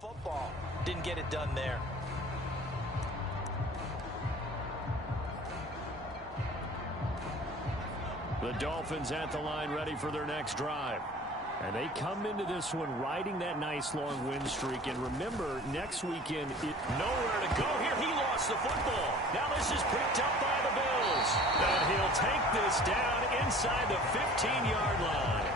football. Didn't get it done there. The Dolphins at the line ready for their next drive. And they come into this one riding that nice long win streak. And remember, next weekend, nowhere to go here. He lost the football. Now this is picked up by the Bills. And he'll take this down inside the 15-yard line.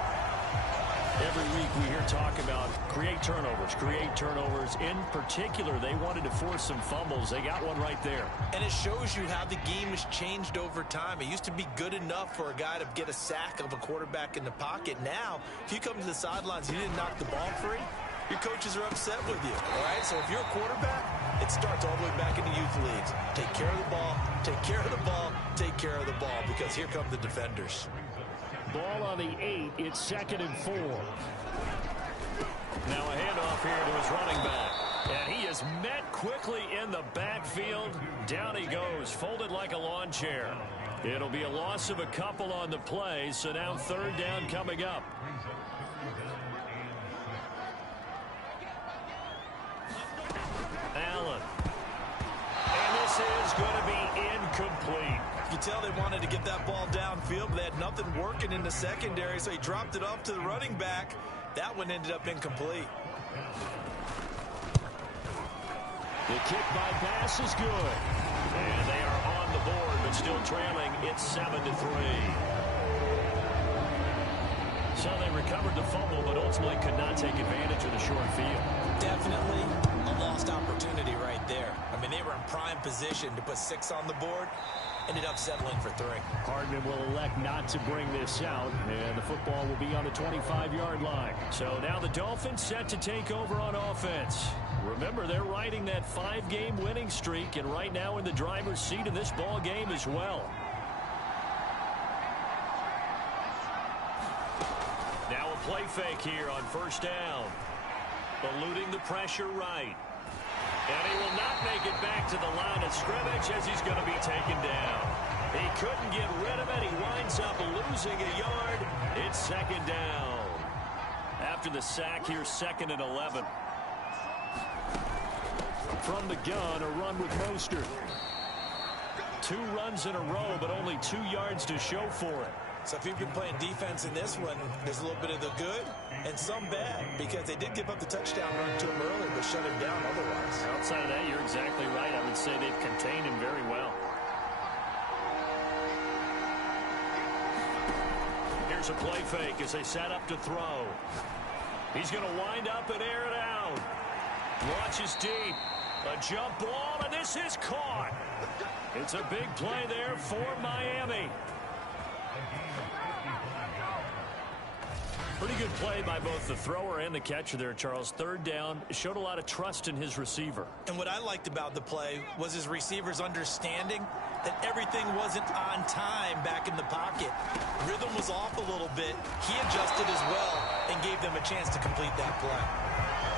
Every week we hear talk about create turnovers. In particular, they wanted to force some fumbles. They got one right there. And it shows you how the game has changed over time. It used to be good enough for a guy to get a sack of a quarterback in the pocket. Now, if you come to the sidelines and you didn't knock the ball free, your coaches are upset with you. All right? So if you're a quarterback, it starts all the way back in the youth leagues. Take care of the ball, take care of the ball, take care of the ball, because here come the defenders. Ball on the 8. It's 2nd and 4. Now a handoff here to his running back. And he is met quickly in the backfield. Down he goes, folded like a lawn chair. It'll be a loss of a couple on the play, so now 3rd down coming up. Allen. And this is going to be incomplete. You tell they wanted to get that ball downfield, but they had nothing working in the secondary, so he dropped it off to the running back. That one ended up incomplete. The kick by pass is good. And they are on the board, but still trailing. It's 7-3. So they recovered the fumble, but ultimately could not take advantage of the short field. Definitely a lost opportunity right there. I mean, they were in prime position to put 6 on the board. Ended up settling for 3. Hardman will elect not to bring this out, and the football will be on the 25-yard line. So now the Dolphins set to take over on offense. Remember, they're riding that 5-game winning streak, and right now in the driver's seat in this ball game as well. Now a play fake here on 1st down. Eluding the pressure right. And he will not make it back to the line of scrimmage as he's going to be taken down. He couldn't get rid of it. He winds up losing a yard. It's 2nd down. After the sack here, 2nd and 11. From the gun, a run with Mostert. 2 runs in a row, but only 2 yards to show for it. So if you've been playing defense in this one, there's a little bit of the good and some bad, because they did give up the touchdown run to him early, but shut him down otherwise. Outside of that, you're exactly right. I would say they've contained him very well. Here's a play fake as they set up to throw. He's going to wind up and air it out. Launches deep. A jump ball, and this is caught. It's a big play there for Miami. Pretty good play by both the thrower and the catcher there, Charles. 3rd down, showed a lot of trust in his receiver. And what I liked about the play was his receiver's understanding that everything wasn't on time back in the pocket. Rhythm was off a little bit. He adjusted as well and gave them a chance to complete that play.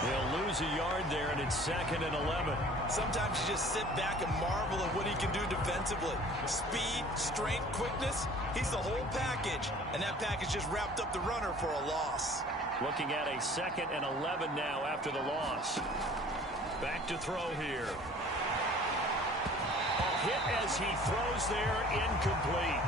He'll lose a yard there, and it's 2nd and 11. Sometimes you just sit back and marvel at what he can do defensively. Speed, strength, quickness, he's the whole package. And that package just wrapped up the runner for a loss. Looking at a 2nd and 11 now after the loss. Back to throw here. A hit as he throws there, incomplete.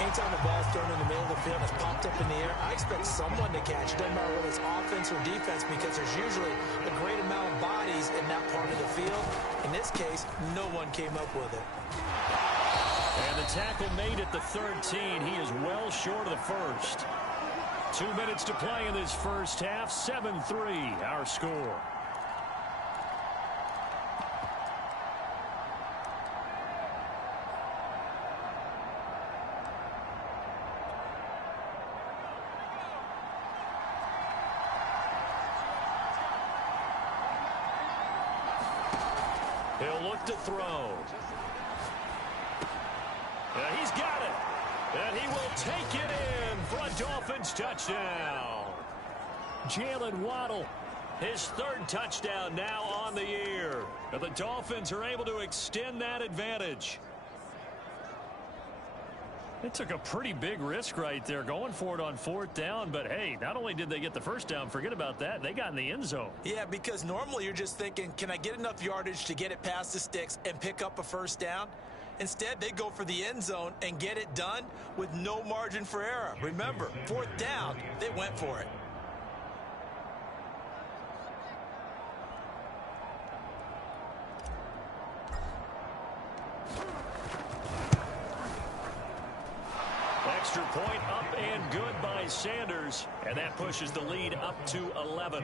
Anytime the ball's thrown in the middle of the field and it's popped up in the air, I expect someone to catch it. Doesn't matter whether it's offense or defense, because there's usually a great amount of bodies in that part of the field. In this case, no one came up with it. And the tackle made at the 13. He is well short of the first. 2 minutes to play in this first half. 7-3, our score. He'll look to throw. He's got it. And he will take it in for a Dolphins touchdown. Jalen Waddle, his 3rd touchdown now on the year. And the Dolphins are able to extend that advantage. They took a pretty big risk right there going for it on 4th down, but hey, not only did they get the first down, forget about that, they got in the end zone. Yeah, because normally you're just thinking, can I get enough yardage to get it past the sticks and pick up a first down? Instead, they go for the end zone and get it done with no margin for error. Remember, 4th down, they went for it. Extra point up and good by Sanders, and that pushes the lead up to 11.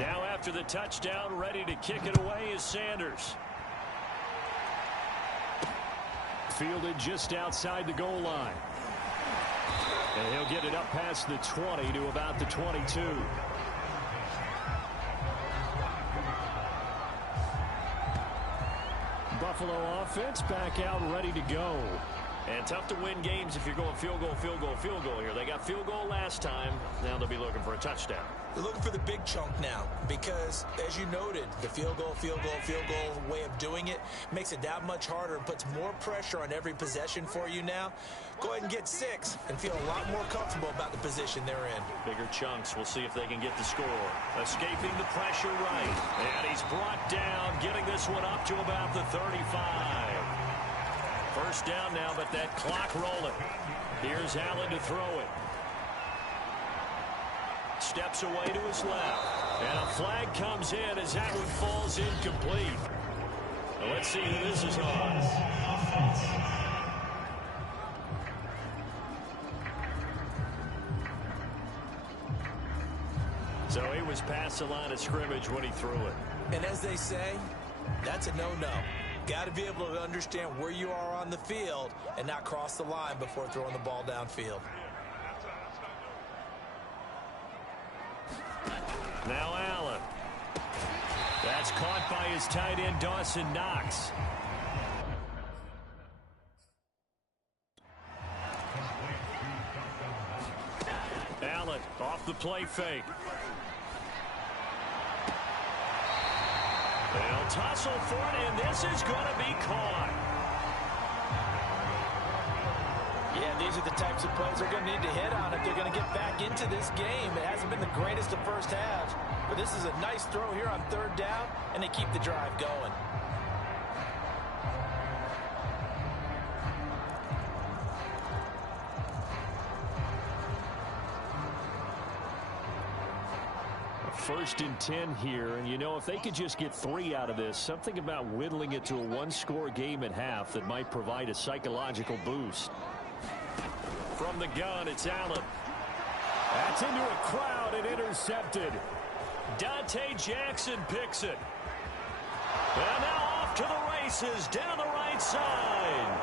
Now after the touchdown, ready to kick it away is Sanders. Fielded just outside the goal line. And he'll get it up past the 20 to about the 22. Buffalo offense back out ready to go. And tough to win games if you're going field goal, field goal, field goal here. They got field goal last time. Now they'll be looking for a touchdown. They're looking for the big chunk now because, as you noted, the field goal way of doing it makes it that much harder and puts more pressure on every possession for you now. Go ahead and get 6 and feel a lot more comfortable about the position they're in. Bigger chunks. We'll see if they can get the score. Escaping the pressure right. And he's brought down, getting this one up to about the 35. First down now, but that clock rolling. Here's Allen to throw it. Steps away to his left. And a flag comes in as that one falls incomplete. Well, let's see who this is on. So he was past the line of scrimmage when he threw it. And as they say, that's a no-no. Got to be able to understand where you are on the field and not cross the line before throwing the ball downfield. Now Allen. That's caught by his tight end, Dawson Knox. Allen off the play fake. They'll tussle for it, and this is going to be caught. Yeah, these are the types of plays they're going to need to hit on if they're going to get back into this game. It hasn't been the greatest of first halves, but this is a nice throw here on 3rd down, and they keep the drive going. First and 10 here, and you know, if they could just get 3 out of this, something about whittling it to a one-score game at half that might provide a psychological boost. From the gun, it's Allen. That's into a crowd and intercepted. Dante Jackson picks it. And now off to the races down the right side.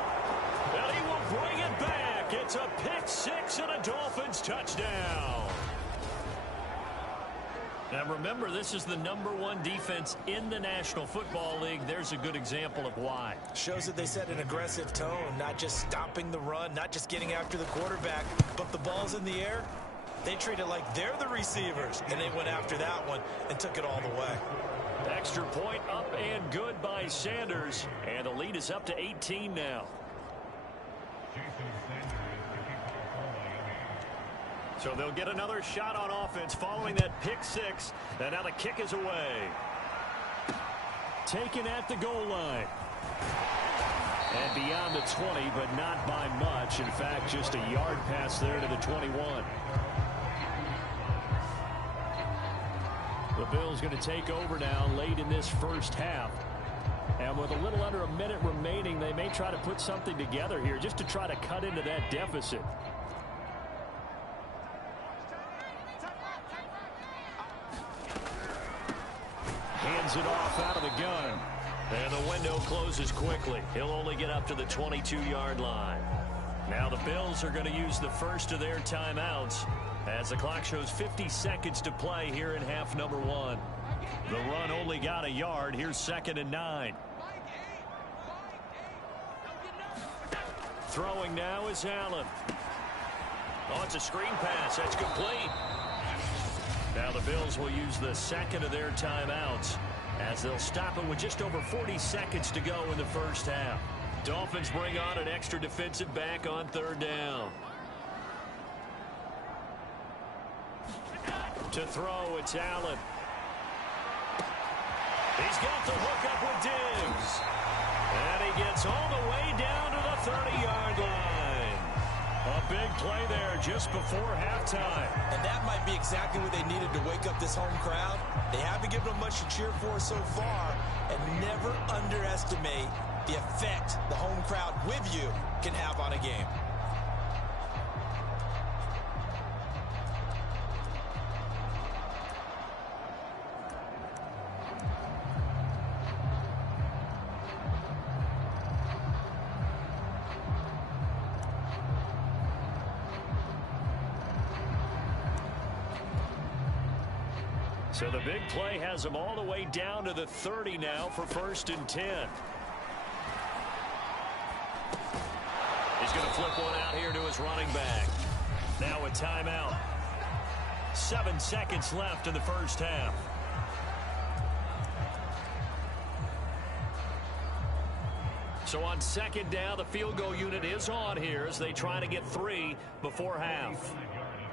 And he will bring it back. It's a pick 6 and a Dolphins touchdown. Now remember, this is the #1 defense in the National Football League. There's a good example of why. Shows that they set an aggressive tone, not just stopping the run, not just getting after the quarterback, but the ball's in the air. They treat it like they're the receivers, and they went after that one and took it all the way. Extra point up and good by Sanders, and the lead is up to 18 now. So they'll get another shot on offense following that pick 6. And now the kick is away. Taken at the goal line. And beyond the 20, but not by much. In fact, just a yard pass there to the 21. The Bills going to take over now late in this first half. And with a little under a minute remaining, they may try to put something together here just to try to cut into that deficit. Hands it off out of the gun. And the window closes quickly. He'll only get up to the 22-yard line. Now the Bills are going to use the first of their timeouts as the clock shows 50 seconds to play here in half number 1. The run only got a yard. Here's 2nd and 9. Throwing now is Allen. Oh, it's a screen pass. That's complete. Now the Bills will use the second of their timeouts as they'll stop it with just over 40 seconds to go in the first half. Dolphins bring on an extra defensive back on third down. To throw, it's Allen. He's got the hook up with Diggs. And he gets all the way down to the 30-yard line. A big play there just before halftime. And that might be exactly what they needed to wake up this home crowd. They haven't given them much to cheer for so far. And never underestimate the effect the home crowd with you can have on a game. So the big play has them all the way down to the 30 now for 1st and 10. He's going to flip one out here to his running back. Now a timeout. 7 seconds left in the first half. So on second down, the field goal unit is on here as they try to get 3 before half.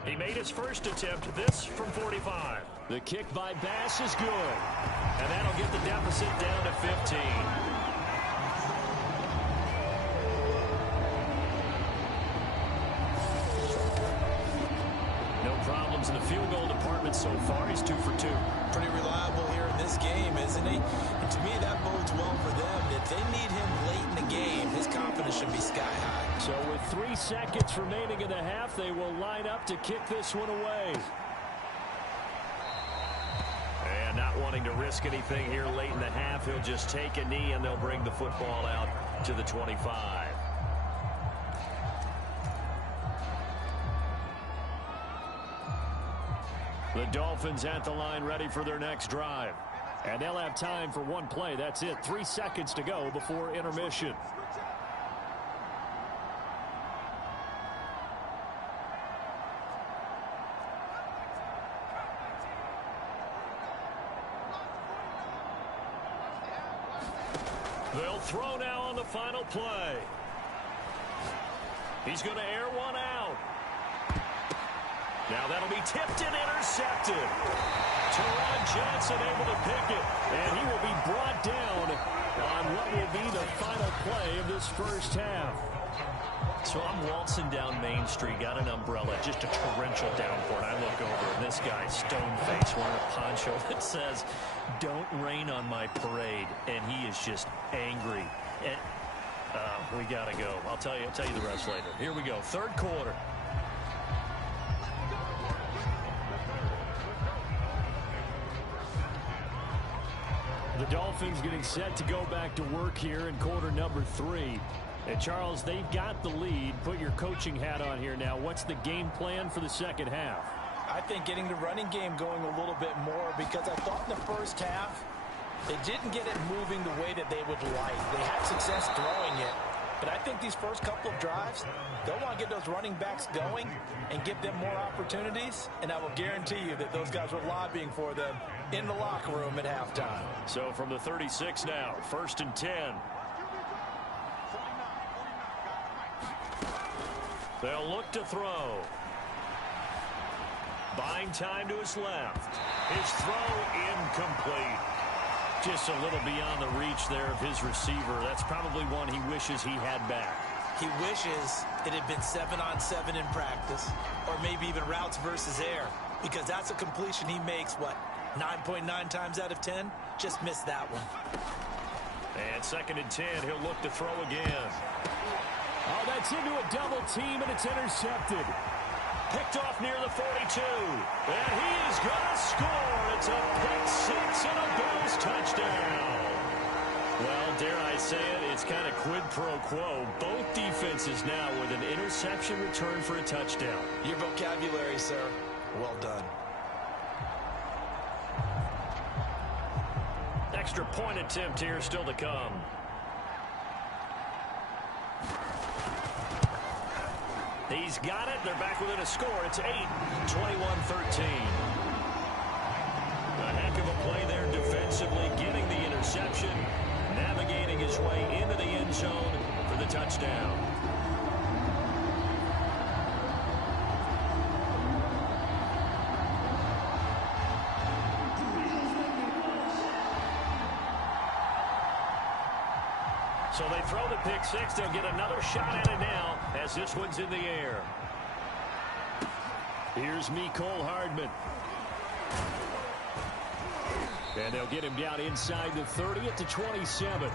He made his first attempt, this from 45. The kick by Bass is good. And that'll get the deficit down to 15. No problems in the field goal department so far. He's 2 for 2. Pretty reliable here in this game, isn't he? And to me, that bodes well for them. If they need him late in the game, his confidence should be sky high. So with 3 seconds remaining in the half, they will line up to kick this one away. And not wanting to risk anything here late in the half, he'll just take a knee and they'll bring the football out to the 25. The Dolphins at the line ready for their next drive. And they'll have time for one play. That's it. 3 seconds to go before intermission. They'll throw now on the final play. He's going to air one out. Now that'll be tipped and intercepted. Teron Johnson able to pick it, and he will be brought down on what will be the final play of this first half. So I'm waltzing down Main Street, got an umbrella, just a torrential downpour, and I look over, and this guy's stone-faced wearing a poncho that says, "Don't rain on my parade," and he is just angry. And we got to go. I'll tell you the rest later. Here we go, third quarter. The Dolphins getting set to go back to work here in quarter number 3. And Charles, they've got the lead. Put your coaching hat on here now. What's the game plan for the second half? I think getting the running game going a little bit more, because I thought in the first half they didn't get it moving the way that they would like. They had success throwing it. But I think these first couple of drives, they'll want to get those running backs going and give them more opportunities. And I will guarantee you that those guys were lobbying for them in the locker room at halftime. So from the 36 now, 1st and 10. They'll look to throw. Buying time to his left. His throw incomplete. Just a little beyond the reach there of his receiver. That's probably one he wishes he had back. He wishes it had been 7-on-7 in practice, or maybe even routes versus air, because that's a completion he makes, 9.9 times out of 10? Just missed that one. And 2nd and 10, he'll look to throw again. Oh, that's into a double team, and it's intercepted. Picked off near the 42. And he is going to score. It's a pick-6 and a Bills touchdown. Well, dare I say it, it's kind of quid pro quo. Both defenses now with an interception return for a touchdown. Your vocabulary, sir. Well done. Extra point attempt here still to come. He's got it. They're back within a score. It's 8, 21-13. A heck of a play there defensively, getting the interception, navigating his way into the end zone for the touchdown. So they throw the pick six. They'll get another shot at it now as this one's in the air. Here's Mecole Hardman. And they'll get him down inside the 30 at the 27.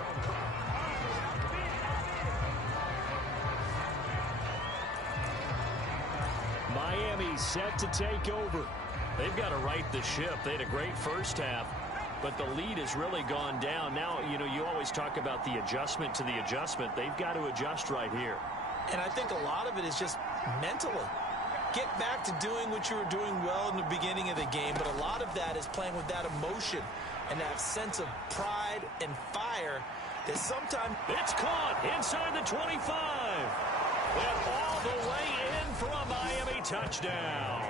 Miami set to take over. They've got to right the ship. They had a great first half, but the lead has really gone down. Now, you know, you always talk about the adjustment to the adjustment. They've got to adjust right here. And I think a lot of it is just mentally. Get back to doing what you were doing well in the beginning of the game, but a lot of that is playing with that emotion and that sense of pride and fire that sometimes... It's caught inside the 25. And all the way in for a Miami touchdown.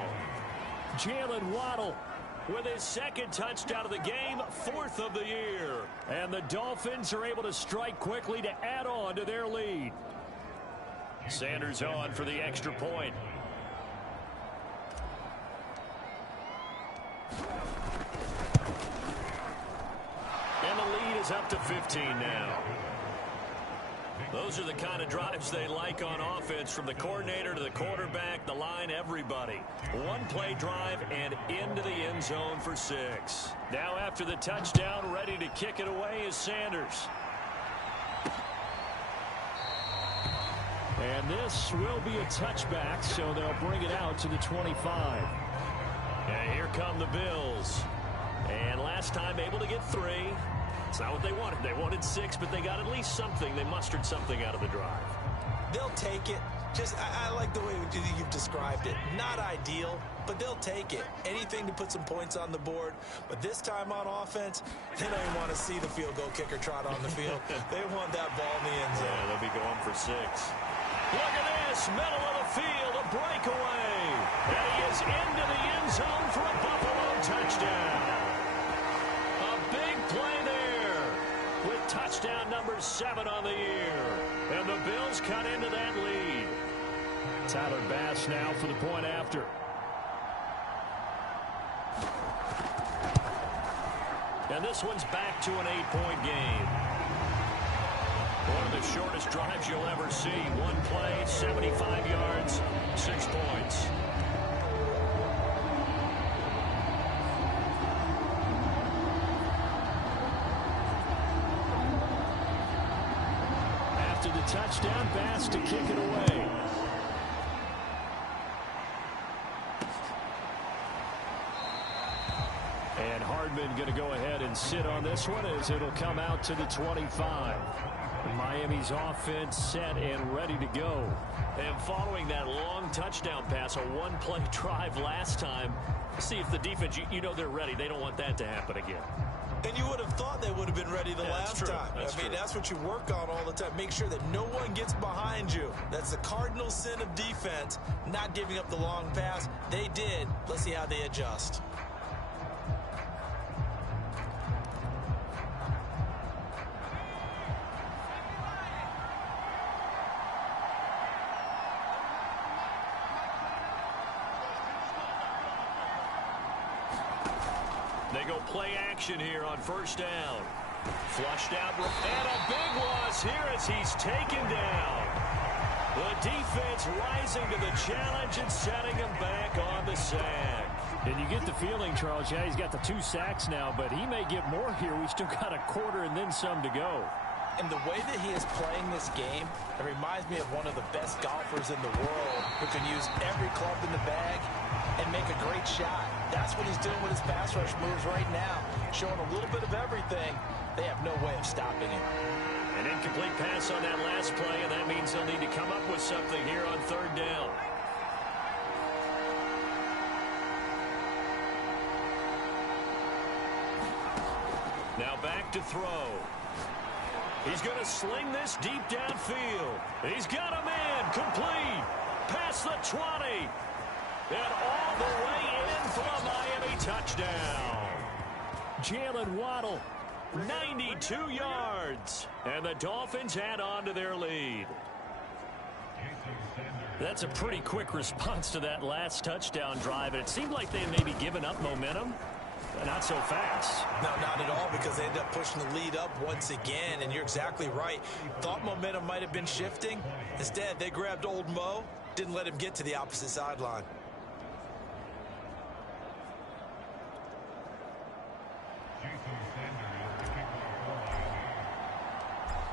Jalen Waddle with his second touchdown of the game, 4th of the year. And the Dolphins are able to strike quickly to add on to their lead. Sanders on for the extra point. And the lead is up to 15 now. Those are the kind of drives they like on offense, from the coordinator to the quarterback, the line, everybody. One play drive and into the end zone for 6. Now after the touchdown, ready to kick it away is Sanders. And this will be a touchback, so they'll bring it out to the 25. And here come the Bills. And last time able to get 3. It's not what they wanted. They wanted 6, but they got at least something. They mustered something out of the drive. They'll take it. Just, I like the way you've described it. Not ideal, but they'll take it. Anything to put some points on the board. But this time on offense, they don't even want to see the field goal kicker trot on the field. They want that ball in the end zone. Yeah, they'll be going for 6. Look at this, middle of the field, a breakaway. And he is into the end zone for a Buffalo touchdown. A big play there with touchdown number 7 on the year. And the Bills cut into that lead. Tyler Bass now for the point after. And this one's back to an 8-point game. One of the shortest drives you'll ever see. One play, 75 yards, 6 points. After the touchdown, Bass to kick it away. And Hardman going to go ahead and sit on this one as it'll come out to the 25. Miami's offense set and ready to go. And following that long touchdown pass, a one-play drive last time, see if the defense, you know they're ready. They don't want that to happen again. And you would have thought they would have been ready the last time. I mean, that's what you work on all the time. Make sure that no one gets behind you. That's the cardinal sin of defense, not giving up the long pass. They did. Let's see how they adjust. They go play action here on first down. Flushed out, and a big loss here as he's taken down. The defense rising to the challenge and setting him back on the sack. And you get the feeling, Charles, yeah, he's got the 2 sacks now, but he may get more here. We still got a quarter and then some to go. And the way that he is playing this game, it reminds me of one of the best golfers in the world who can use every club in the bag and make a great shot. That's what he's doing with his pass rush moves right now, showing a little bit of everything. They have no way of stopping him. An incomplete pass on that last play, and that means they'll need to come up with something here on third down. Now back to throw. He's going to sling this deep downfield. He's got a man complete. Pass 20. And all the way in for a Miami touchdown. Jalen Waddle, 92 yards. And the Dolphins add on to their lead. That's a pretty quick response to that last touchdown drive. And it seemed like they had maybe given up momentum. But not so fast. No, not at all, because they ended up pushing the lead up once again. And you're exactly right. Thought momentum might have been shifting. Instead, they grabbed old Mo, didn't let him get to the opposite sideline.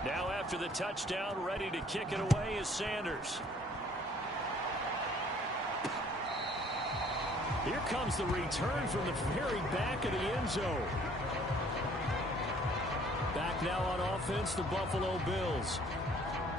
Now after the touchdown, ready to kick it away is Sanders. Here comes the return from the very back of the end zone. Back now on offense, the Buffalo Bills.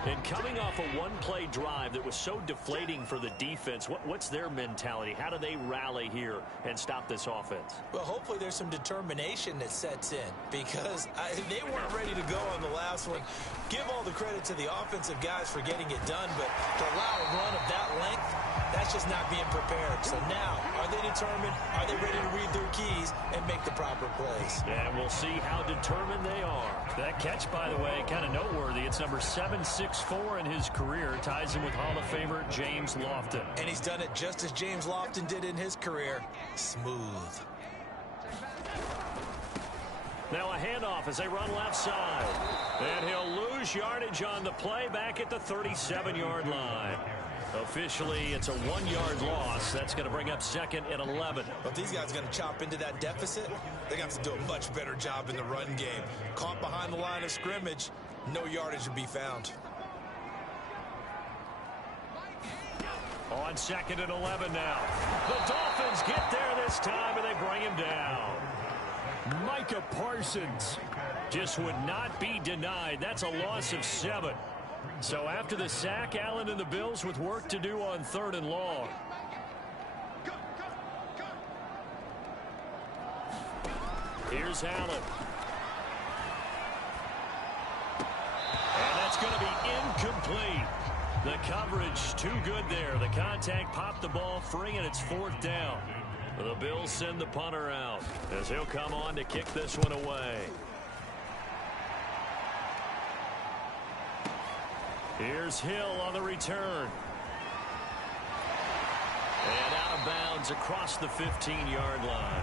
And coming off a one-play drive that was so deflating for the defense, what's their mentality? How do they rally here and stop this offense? Well, hopefully there's some determination that sets in, because they weren't ready to go on the last one. Give all the credit to the offensive guys for getting it done, but to allow a run of that length, that's just not being prepared. So now, are they determined? Are they ready to read their keys and make the proper plays? And we'll see how determined they are. That catch, by the way, kind of noteworthy. It's number 764 in his career. Ties him with Hall of Famer James Lofton. And he's done it just as James Lofton did in his career. Smooth. Now a handoff as they run left side. And he'll lose yardage on the play back at the 37-yard line. Officially, it's a 1-yard loss. That's going to bring up second and 11. But these guys are going to chop into that deficit. They're going to have to do a much better job in the run game. Caught behind the line of scrimmage, no yardage to be found. On second and 11 now. The Dolphins get there this time, and they bring him down. Micah Parsons just would not be denied. That's a loss of 7. So after the sack, Allen and the Bills with work to do on 3rd and long. Here's Allen. And that's going to be incomplete. The coverage too good there. The contact popped the ball free, and it's 4th down. The Bills send the punter out as he'll come on to kick this one away. Here's Hill on the return. And out of bounds across the 15-yard line.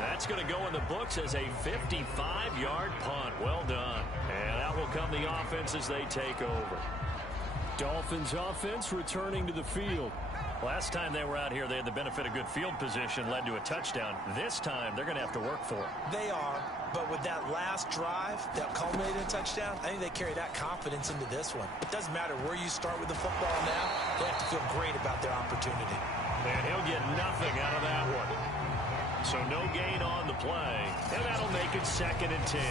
That's going to go in the books as a 55-yard punt. Well done. And out will come the offense as they take over. Dolphins offense returning to the field. Last time they were out here, they had the benefit of good field position, led to a touchdown. This time, they're going to have to work for it. They are, but with that last drive that culminated in a touchdown, I think they carry that confidence into this one. It doesn't matter where you start with the football now. They have to feel great about their opportunity. And he'll get nothing out of that one. So no gain on the play, and that'll make it 2nd and 10.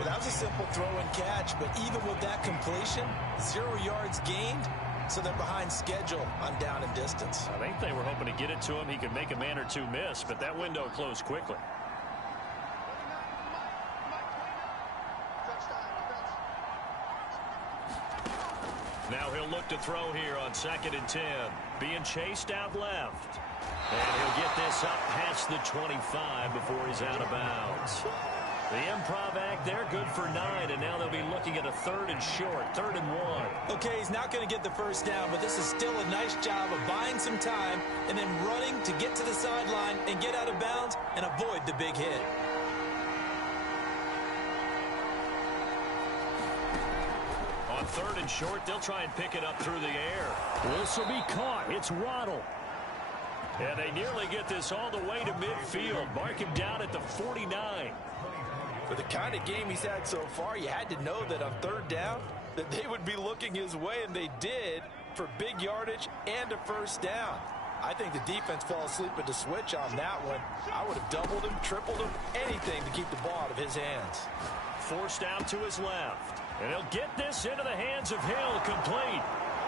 Well, that was a simple throw and catch, but even with that completion, 0 yards gained. So they're behind schedule on down and distance. I think they were hoping to get it to him. He could make a man or two miss, but that window closed quickly. Now he'll look to throw here on 2nd and 10. Being chased out left. And he'll get this up past the 25 before he's out of bounds. The improv act there, good for 9, and now they'll be looking at a 3rd and short, 3rd and 1. Okay, he's not going to get the first down, but this is still a nice job of buying some time and then running to get to the sideline and get out of bounds and avoid the big hit. On 3rd and short, they'll try and pick it up through the air. This will be caught. It's Waddle. And they nearly get this all the way to midfield. Mark him down at the 49. For the kind of game he's had so far, you had to know that on 3rd down, that they would be looking his way, and they did, for big yardage and a first down. I think the defense fell asleep at the switch on that one. I would have doubled him, tripled him, anything to keep the ball out of his hands. Forced out to his left. And he'll get this into the hands of Hill, complete.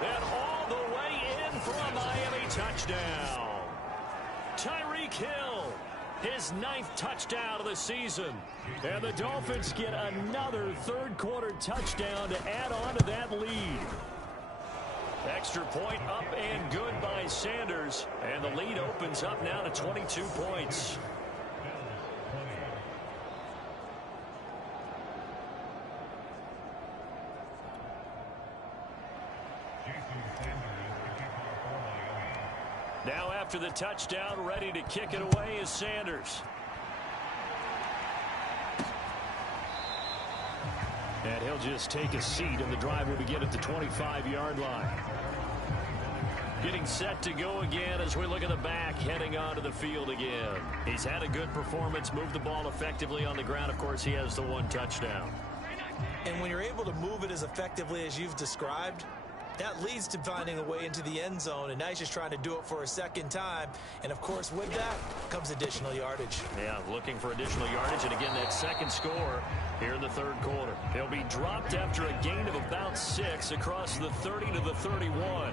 And all the way in for a Miami touchdown. Tyreek Hill, his 9th touchdown of the season. And the Dolphins get another 3rd quarter touchdown to add on to that lead. Extra point up and good by Sanders. And the lead opens up now to 22 points. Now after the touchdown, ready to kick it away is Sanders. And he'll just take a seat, and the drive will begin at the 25-yard line. Getting set to go again as we look at the back, heading onto the field again. He's had a good performance, moved the ball effectively on the ground. Of course, he has the one touchdown. And when you're able to move it as effectively as you've described, that leads to finding a way into the end zone, and now he's just trying to do it for a second time. And, of course, with that comes additional yardage. Yeah, looking for additional yardage, and again, that second score here in the third quarter. He'll be dropped after a gain of about 6 across the 30 to the 31.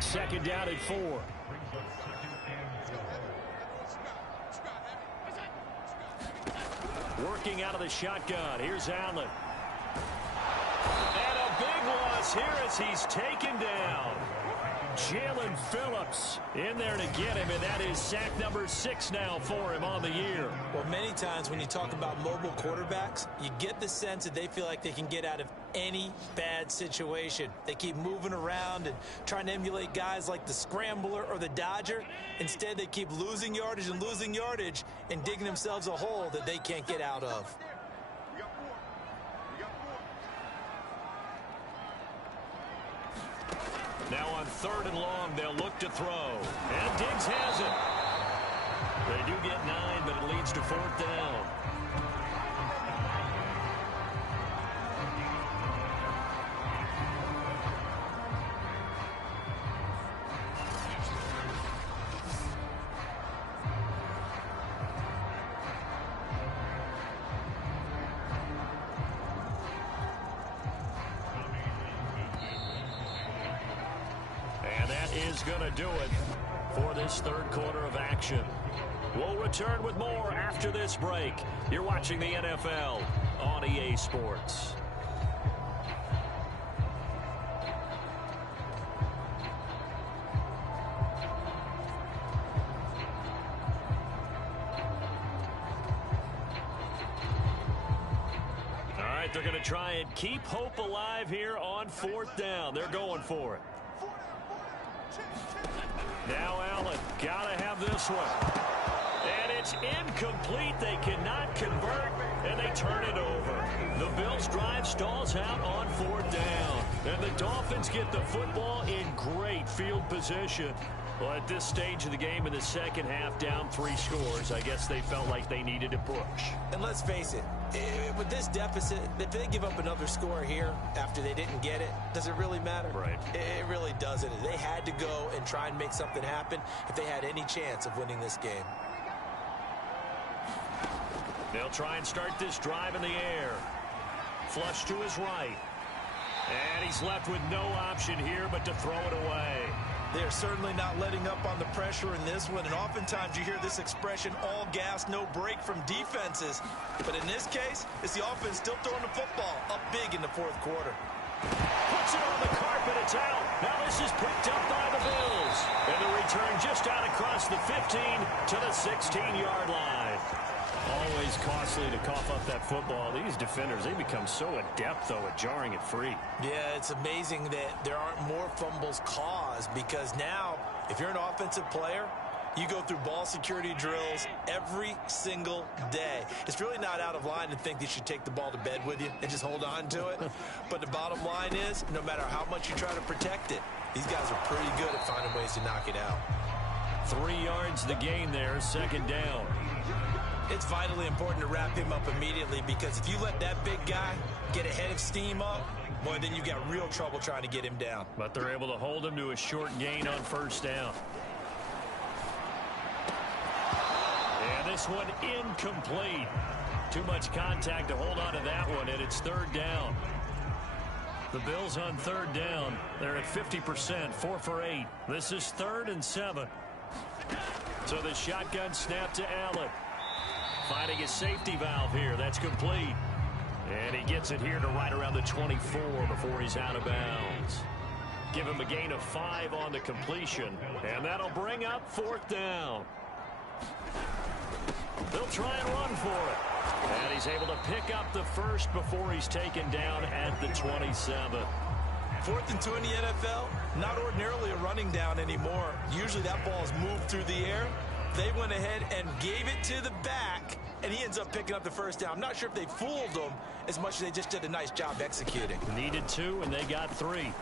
Second down at 4. Working out of the shotgun. Here's Allen. And a big loss here as he's taken down. Jalen Phillips in there to get him, and that is sack number 6 now for him on the year. Well, many times when you talk about mobile quarterbacks, you get the sense that they feel like they can get out of any bad situation. They keep moving around and trying to emulate guys like the Scrambler or the Dodger. Instead, they keep losing yardage and digging themselves a hole that they can't get out of. Now on 3rd and long, they'll look to throw. And Diggs has it. They do get 9, but it leads to 4th down. Is going to do it for this third quarter of action. We'll return with more after this break. You're watching the NFL on EA Sports. All right, they're going to try and keep hope alive here on 4th down. They're going for it. Now Allen, gotta have this one. And it's incomplete. They cannot convert, and they turn it over. The Bills' drive stalls out on 4th down. And the Dolphins get the football in great field position. Well, at this stage of the game in the second half, down 3 scores, I guess they felt like they needed to push. And let's face it, with this deficit, if they give up another score here after they didn't get it, does it really matter? Right. It really doesn't. They had to go and try and make something happen if they had any chance of winning this game. They'll try and start this drive in the air. Flush to his right. And he's left with no option here but to throw it away. They're certainly not letting up on the pressure in this one, and oftentimes you hear this expression, all gas, no break from defenses. But in this case, it's the offense still throwing the football up big in the 4th quarter. Puts it on the carpet, it's out. Now this is picked up by the Bills. And the return just out across the 15 to the 16-yard line. Always costly to cough up that football. These defenders, they become so adept, though, at jarring it free. Yeah, it's amazing that there aren't more fumbles caused, because now, if you're an offensive player, you go through ball security drills every single day. It's really not out of line to think that you should take the ball to bed with you and just hold on to it. But the bottom line is, no matter how much you try to protect it, these guys are pretty good at finding ways to knock it out. 3 yards the gain there, 2nd down. It's vitally important to wrap him up immediately, because if you let that big guy get a head of steam up, boy, then you got real trouble trying to get him down. But they're able to hold him to a short gain on 1st down. And this one incomplete. Too much contact to hold on to that one, and it's 3rd down. The Bills on 3rd down. They're at 50%, 4 for 8. This is 3rd and 7. So the shotgun snap to Allen. Finding his safety valve here. That's complete. And he gets it here to right around the 24 before he's out of bounds. give him a gain of 5 on the completion. And that'll bring up 4th down. They'll try and run for it. And he's able to pick up the first before he's taken down at the 27. 4th and 2 in the NFL, not ordinarily a running down anymore. Usually that ball is moved through the air. They went ahead and gave it to the back, and he ends up picking up the first down. I'm not sure if they fooled him as much as they just did a nice job executing. Needed 2, and they got 3.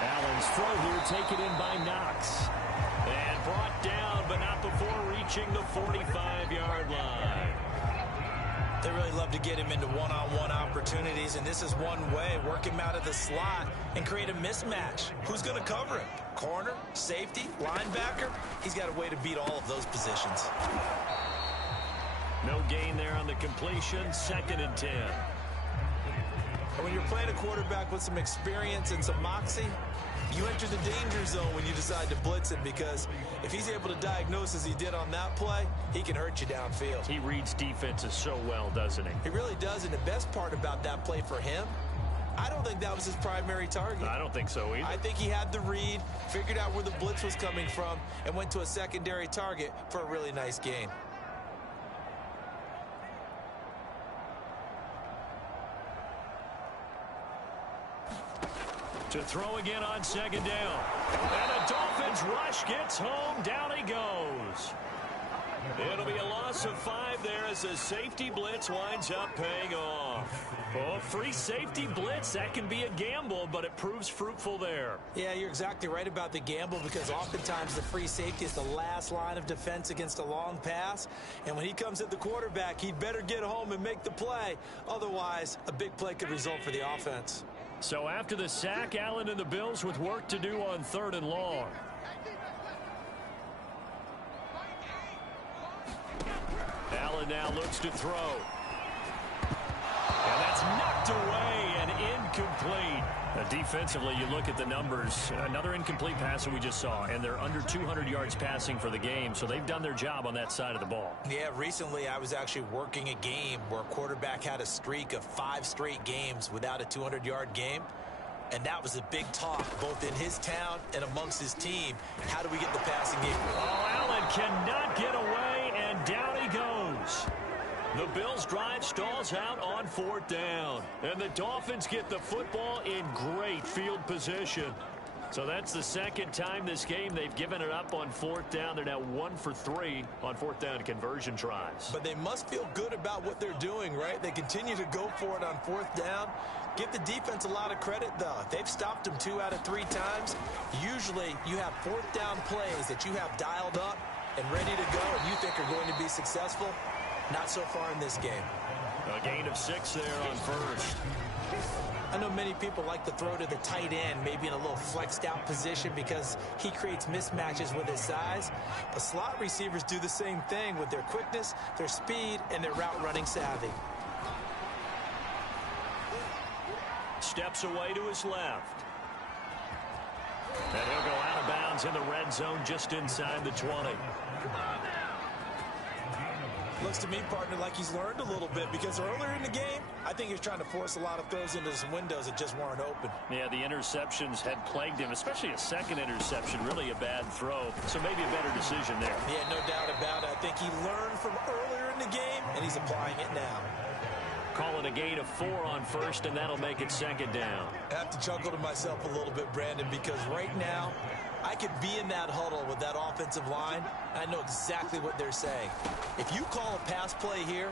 Allen's throw here taken in by Knox. And brought down, but not before reaching the 45-yard line. They really love to get him into one-on-one opportunities, and this is one way. Work him out of the slot and create a mismatch. Who's going to cover him? Corner, safety, linebacker? He's got a way to beat all of those positions. No gain there on the completion. 2nd and 10. When you're playing a quarterback with some experience and some moxie, you enter the danger zone when you decide to blitz him, because if he's able to diagnose as he did on that play, he can hurt you downfield. He reads defenses so well, doesn't he? He really does, and the best part about that play for him, I don't think that was his primary target. I don't think so either. I think he had the read, figured out where the blitz was coming from, and went to a secondary target for a really nice gain. To throw again on 2nd down. And the Dolphins rush gets home. Down he goes. It'll be a loss of 5 there as the safety blitz winds up paying off. Oh, free safety blitz, that can be a gamble, but it proves fruitful there. Yeah, you're exactly right about the gamble, because oftentimes the free safety is the last line of defense against a long pass. And when he comes at the quarterback, he'd better get home and make the play. Otherwise, a big play could result for the offense. So after the sack, Allen and the Bills with work to do on 3rd and long. Allen now looks to throw. And that's knocked away and incomplete. Defensively, you look at the numbers. Another incomplete pass that we just saw, and they're under 200 yards passing for the game, so they've done their job on that side of the ball. Yeah, recently I was actually working a game where a quarterback had a streak of 5 straight games without a 200-yard game, and that was a big talk both in his town and amongst his team. How do we get the passing game? Oh, Allen cannot get away, and down he goes. The Bills' drive stalls out on 4th down. And the Dolphins get the football in great field position. So that's the 2nd time this game they've given it up on 4th down. They're now 1 for 3 on 4th down conversion tries. But they must feel good about what they're doing, right? They continue to go for it on 4th down. Give the defense a lot of credit, though. They've stopped them 2 out of 3 times. Usually you have 4th down plays that you have dialed up and ready to go and you think are going to be successful. Not so far in this game. A gain of 6 there on 1st. I know many people like to throw to the tight end, maybe in a little flexed out position because he creates mismatches with his size. But slot receivers do the same thing with their quickness, their speed, and their route running savvy. Steps away to his left. And he'll go out of bounds in the red zone just inside the 20. Looks to me, partner, like he's learned a little bit, because earlier in the game, I think he was trying to force a lot of throws into some windows that just weren't open. Yeah, the interceptions had plagued him, especially a second interception, really a bad throw. So maybe a better decision there. Yeah, no doubt about it. I think he learned from earlier in the game, and he's applying it now. Call it a gain of 4 on 1st, and that'll make it 2nd down. I have to chuckle to myself a little bit, Brandon, because right now, I could be in that huddle with that offensive line. I know exactly what they're saying. If you call a pass play here,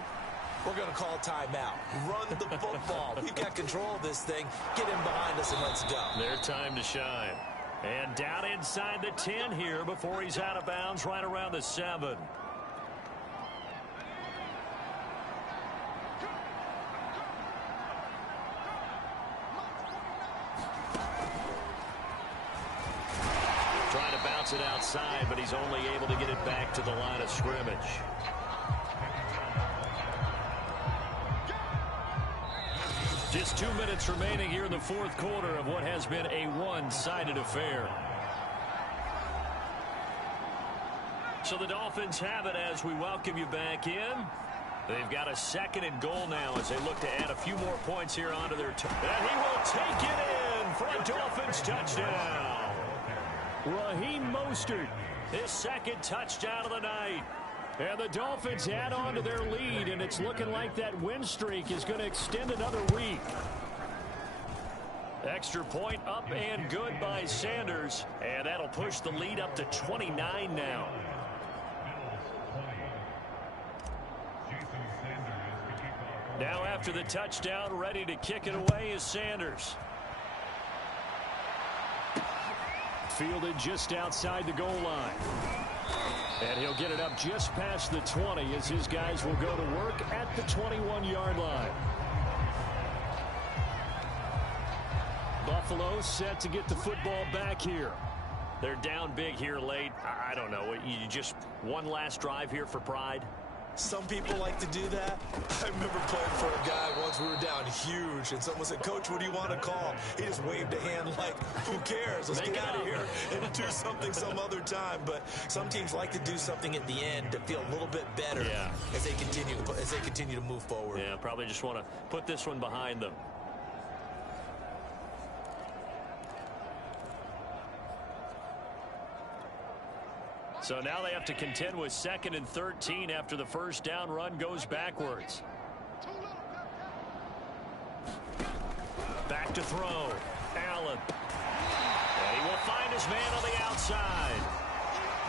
we're going to call a timeout. Run the football. We've got control of this thing. Get in behind us and let's go. Their time to shine. And down inside the 10 here before he's out of bounds right around the 7. It outside, but he's only able to get it back to the line of scrimmage. Just 2 minutes remaining here in the 4th quarter of what has been a one-sided affair. So the Dolphins have it as we welcome you back in. They've got a 2nd and goal now as they look to add a few more points here onto their and he will take it in. in for a Dolphins touchdown. Raheem Mostert, his second touchdown of the night. And the Dolphins add on to their lead, and it's looking like that win streak is going to extend another week. Extra point up and good by Sanders, and that'll push the lead up to 29 now. Now after the touchdown, ready to kick it away is Sanders. Fielded just outside the goal line. And he'll get it up just past the 20 as his guys will go to work at the 21-yard line. Buffalo set to get the football back here. They're down big here late. I don't know. You just one last drive here for pride? Some people like to do that. I remember playing for a guy once. We were down huge, and someone said, "Coach, what do you want to call?" He just waved a hand like, "Who cares? Let's get out of here and do something some other time." But some teams like to do something at the end to feel a little bit better as they continue to move forward. Yeah, probably just want to put this one behind them. So now they have to contend with 2nd and 13 after the first down run goes backwards. Back to throw. Allen. And he will find his man on the outside.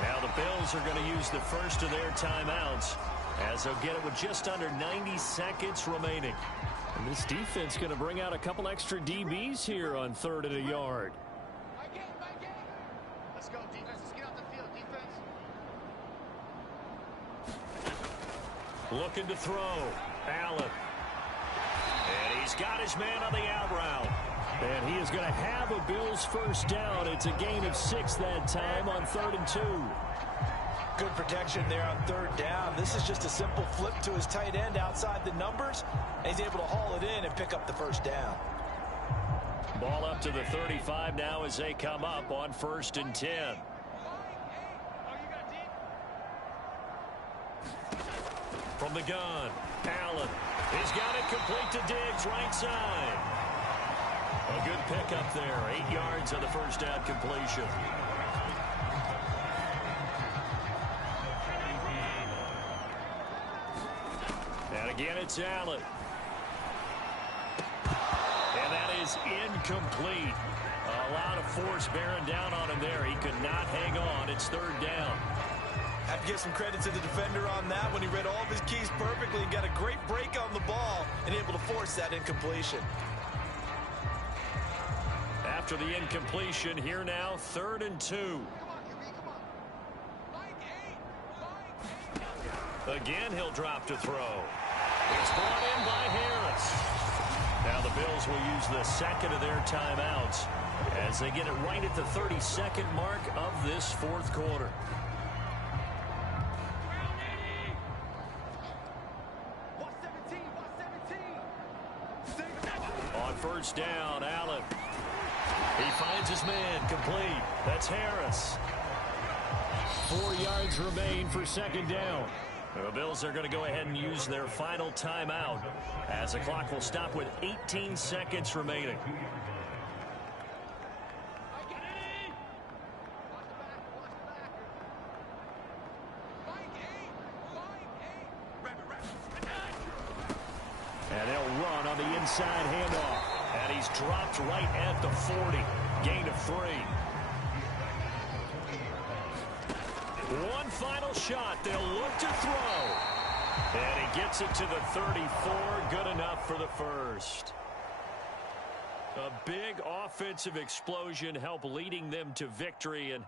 Now the Bills are going to use the first of their timeouts as they'll get it with just under 90 seconds remaining. And this defense going to bring out a couple extra DBs here on 3rd and a yard. Let's go, defense. Let's get out the field, defense. Looking to throw. Allen. And he's got his man on the out route. And he is going to have a Bills first down. It's a gain of 6 that time on 3rd and 2. Good protection there on 3rd down. This is just a simple flip to his tight end outside the numbers, and he's able to haul it in and pick up the first down. Ball up to the 35 now as they come up on 1st and 10. From the gun, Allen. He's got it complete to Diggs, right side. A good pickup there. 8 yards on the first down completion. And again, it's Allen. And that is incomplete. A lot of force bearing down on him there. He could not hang on. It's 3rd down. Have to give some credit to the defender on that when he read all of his keys perfectly and got a great break on the ball and able to force that incompletion. After the incompletion, here now, 3rd and 2. Again, he'll drop to throw. It's brought in by Harris. Now the Bills will use the 2nd of their timeouts as they get it right at the 32nd mark of this 4th quarter. On 1st down, Allen. He finds his man complete. That's Harris. 4 yards remain for 2nd down. The Bills are going to go ahead and use their final timeout as the clock will stop with 18 seconds remaining. And they'll run on the inside handoff. And he's dropped right at the 40. Gain of 3. One final shot. They'll look to throw. And he gets it to the 34. Good enough for the first. A big offensive explosion helped leading them to victory. And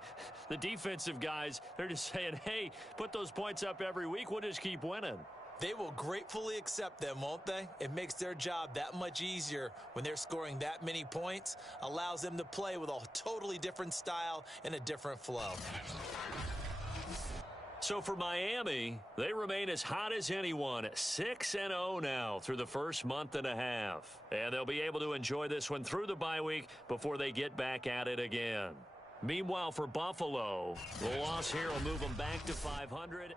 the defensive guys, they're just saying, hey, put those points up every week. We'll just keep winning. They will gratefully accept them, won't they? It makes their job that much easier when they're scoring that many points. Allows them to play with a totally different style and a different flow. So for Miami, they remain as hot as anyone, 6-0 now through the first month and a half. And they'll be able to enjoy this one through the bye week before they get back at it again. Meanwhile, for Buffalo, the loss here will move them back to 500.